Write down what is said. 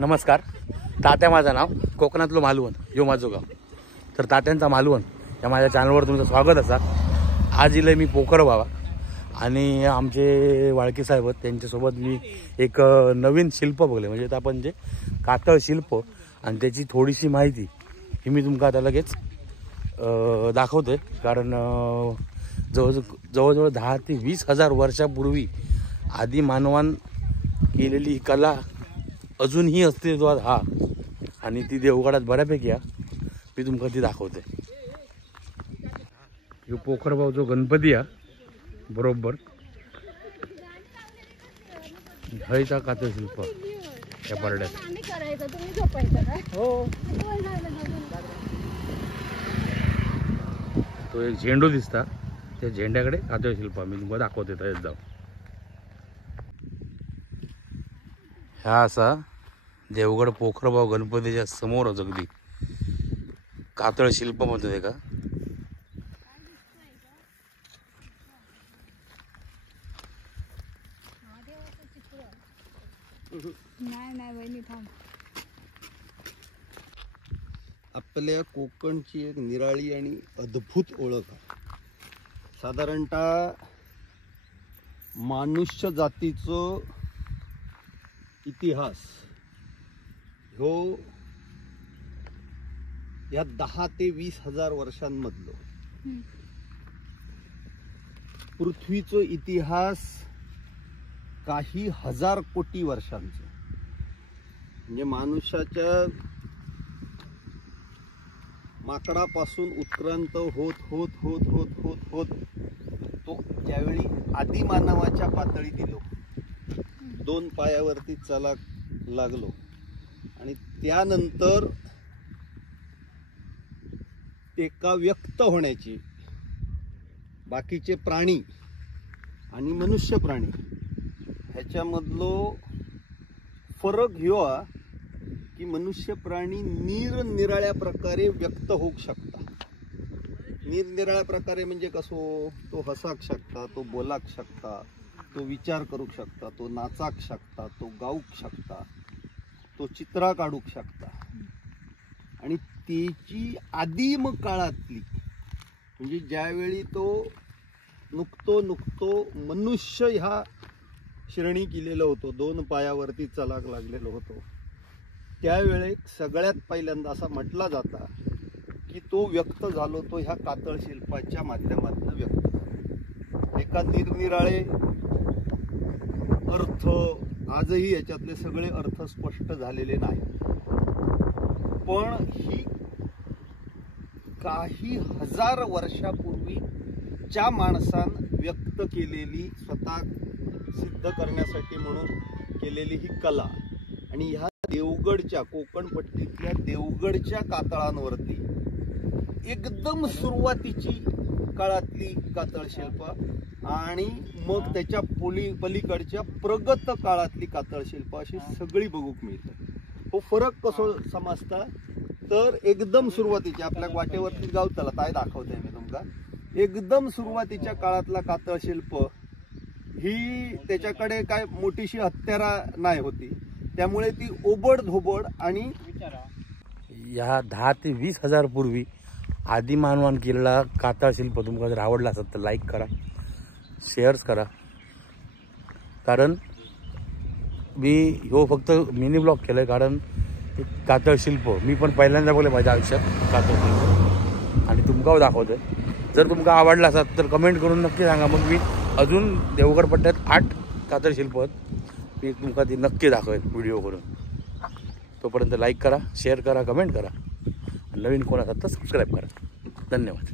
नमस्कार. तात्या माझं नाव, कोकणातलं मालवण यो माझं गाव. तर तात्यांचा मालवण या माझ्या चॅनलवर तुमचं स्वागत असा. आज इले मी पोखर बाबा आणि आमचे वाळकी साहेब आहेत, त्यांच्यासोबत मी एक नवीन शिल्प बघले, म्हणजे आपण जे कातळ शिल्प आणि त्याची थोडीशी माहिती ही मी तुमका आता लगेच दाखवते. कारण जवळजवळ 10 ते 20 हजार वर्षापूर्वी आदी मानवान केलेली ही कला अजूनही अस्तित्वात हा, आणि ती देवगडात बऱ्यापैकी आहे. मी तुमका ती दाखवते. यो पोखरबाव जो गणपती आहे बरोबर हयचा कातळ शिल्प या परड्यात. तो एक झेंडू दिसता, त्या झेंड्याकडे कातळ शिल्प मी तुम्हाला दाखवते. तयात जाऊ. ह्या असा देवगड पोखरबाव गणपतीच्या समोरच अगदी कातळ शिल्प म्हणतो ते का. आपल्या कोकणची एक निराळी आणि अद्भुत ओळख आहे. साधारणतः मनुष्य जातीचं इतिहास ह्यो या 10 ते 20 हजार वर्षांमधलं. पृथ्वीचं इतिहास काही हजार कोटी वर्षांचं. म्हणजे माणसाच्या माकडापासून उत्क्रांत होत होत होत होत होत होत तो ज्यावेळी आदिमानवाच्या पातळीत गेलो, 2 पायावरती चाला लागलो, आणि त्यानंतर एका व्यक्त होण्याची बाकीचे प्राणी आणि मनुष्य प्राणी ह्याच्यामधलो फरक ह्यो की मनुष्य प्राणी निरनिराळ्या प्रकारे व्यक्त होऊ शकता. निरनिराळ्या प्रकारे म्हणजे कसो, तो हसाक शकता, तो बोलाक शकता, तो विचार करू शकता, तो नाचाक शकता, तो गाऊक शकता, तो चित्रा काढूक शकता. आणि त्याची आदिम काळातली म्हणजे ज्यावेळी तो नुकतो मनुष्य ह्या श्रेणी केलेलो होतो, 2 पायावरती चलाक लागलेलो होतो, त्यावेळी सगळ्यात पहिल्यांदा असा म्हटला जाता की तो व्यक्त झालो तो ह्या कातळ शिल्पाच्या माध्यमातून व्यक्त झाला. एका निरनिराळे अर्थ आजही याच्यातले सगळे अर्थ स्पष्ट झालेले नाही, पण ही काही हजार वर्षापूर्वीच्या माणसान व्यक्त केलेली, स्वतः सिद्ध करण्यासाठी म्हणून केलेली ही कला. आणि ह्या देवगडच्या कोकणपट्टीतल्या देवगडच्या कातळांवरती एकदम सुरुवातीची काळातली कातळ शिल्प आणि मग त्याच्या पलीकडच्या प्रगत काळातली कातळ शिल्प अशी सगळी बघूक मिळतात. हो फरक कसो समजता तर एकदम सुरुवातीच्या आपल्या वाटेवरती गावताला काय दाखवते मी तुमका. एकदम सुरुवातीच्या काळातला कातळ शिल्प ही त्याच्याकडे काय मोठीशी हत्यारा नाही होती, त्यामुळे ती ओबड धोबड. आणि या 10 ते 20 हजार पूर्वी आदिमानवान केलेला कातळ शिल्प तुमका जर आवडला असेल तर लाईक करा, शेअर्स करा. कारण मी ह्यो फक्त मिनी ब्लॉग केलं आहे, कारण कातळ शिल्प मी पण पहिल्यांदा बोलले माझ्या आयुष्यात कातळ शिल्प, आणि तुमका दाखवतोय. जर तुमका आवडला असाल तर कमेंट करून नक्की सांगा. मग मी अजून देवगड पट्ट्यात 8 कातळ शिल्प आहेत, मी तुमका ती नक्की दाखवेन व्हिडिओ करून. तोपर्यंत लाईक करा, शेअर करा, कमेंट करा, आणि नवीन कोण असाल तर सबस्क्राईब करा. धन्यवाद.